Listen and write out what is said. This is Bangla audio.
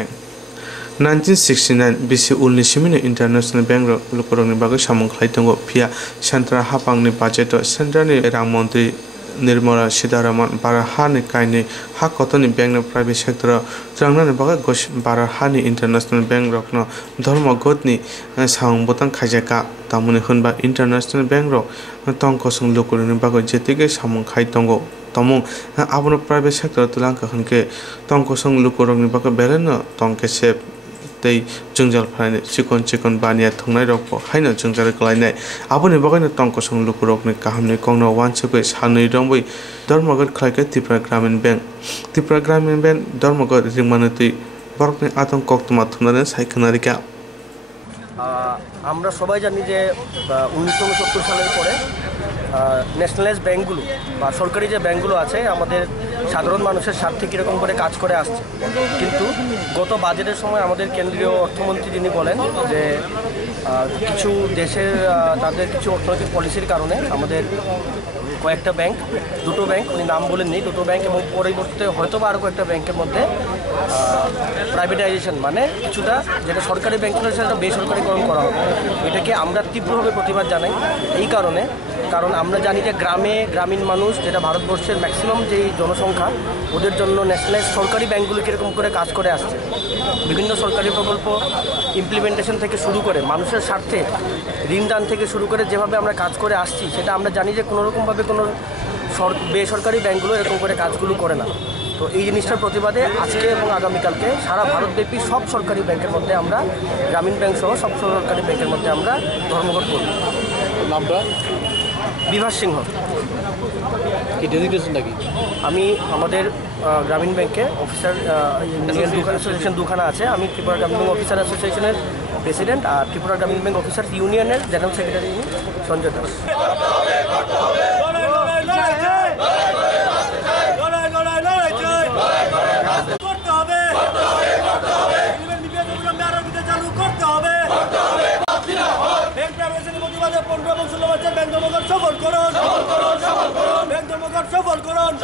1969 BC ulni simini international bank ro lukorongni bagwi samung khlaitongo phia central hapangni budget central ni rang mantri Nirmala Sitharaman barahani kaini hakotoni bank na private sector trangnani bagwi barahani international bank rokno dharmagotni samung botang khaijaka tamuni hunba international bank rok tongkosung lukorongni bagwi jetike samung khlaitongo tomung abono private sector tulangka hunke tongkosung lukorongni bagwi beleno tongkese tei jungjal phaine chikon bania thungnai rokbo haino jungjal klainai aboni bagaino tongkosung lukurokni kahamni kongno wansukoi sanui rongbai dharmagot khlaike tripura gramin bank dharmagot ringmanati borokni atong koktuma thunane saikhanarika আমরা সবাই জানি যে 1970 সালের পরে ন্যাশনালাইজ ব্যাংকগুলো বা সরকারি যে ব্যাংকগুলো আছে আমাদের সাধারণ মানুষের স্বার্থে কীরকম করে কাজ করে আসছে, কিন্তু গত বাজেটের সময় আমাদের কেন্দ্রীয় অর্থমন্ত্রী তিনি বলেন যে কিছু দেশের তাদের কিছু অর্থনৈতিক পলিসির কারণে আমাদের কয়েকটা ব্যাংক, দুটো ব্যাংক উনি নাম বলেননি, দুটো ব্যাংক এবং পরবর্তীতে হয়তো বা আরও কয়েকটা ব্যাংকের মধ্যে প্রাইভেটাইজেশন মানে কিছুটা যেটা সরকারি ব্যাংক ছিল সেটা বেসরকারিকরণ করা হবে। এটাকে আমরা তীব্রভাবে প্রতিবাদ জানাই এই কারণ আমরা জানি যে গ্রামীণ মানুষ যেটা ভারতবর্ষের ম্যাক্সিমাম যেই জনসংখ্যা ওদের জন্য ন্যাশনালাইজ সরকারি ব্যাংকগুলো কীরকম করে কাজ করে আসছে, বিভিন্ন সরকারি প্রকল্প ইমপ্লিমেন্টেশন থেকে শুরু করে মানুষের স্বার্থে ঋণদান থেকে শুরু করে যেভাবে আমরা কাজ করে আসছি সেটা আমরা জানি যে কোনোরকমভাবে কোনো বেসরকারি ব্যাংকগুলো এরকম করে কাজগুলো করে না। তো এই জিনিসটার প্রতিবাদে আজকে এবং আগামীকালকে সারা ভারতব্যাপী সব সরকারি ব্যাংকের মধ্যে আমরা গ্রামীণ ব্যাংক সহ সব সরকারি ব্যাংকের মধ্যে আমরা ধর্মঘট করব। নামটা বিভাস সিংহ। কি ডেজিগনেশনটা কি? আমি আমাদের গ্রামীণ ব্যাংকে অফিসার অ্যাসোসিয়েশন দুখানা আছে, আমি ত্রিপুরা গ্রামীণ ব্যাংক অফিসার অ্যাসোসিয়েশনের প্রেসিডেন্ট আর ত্রিপুরা গ্রামীণ ব্যাংক অফিসার ইউনিয়নের জেনারেল সেক্রেটারি সঞ্জয় দাস। সফল করুন।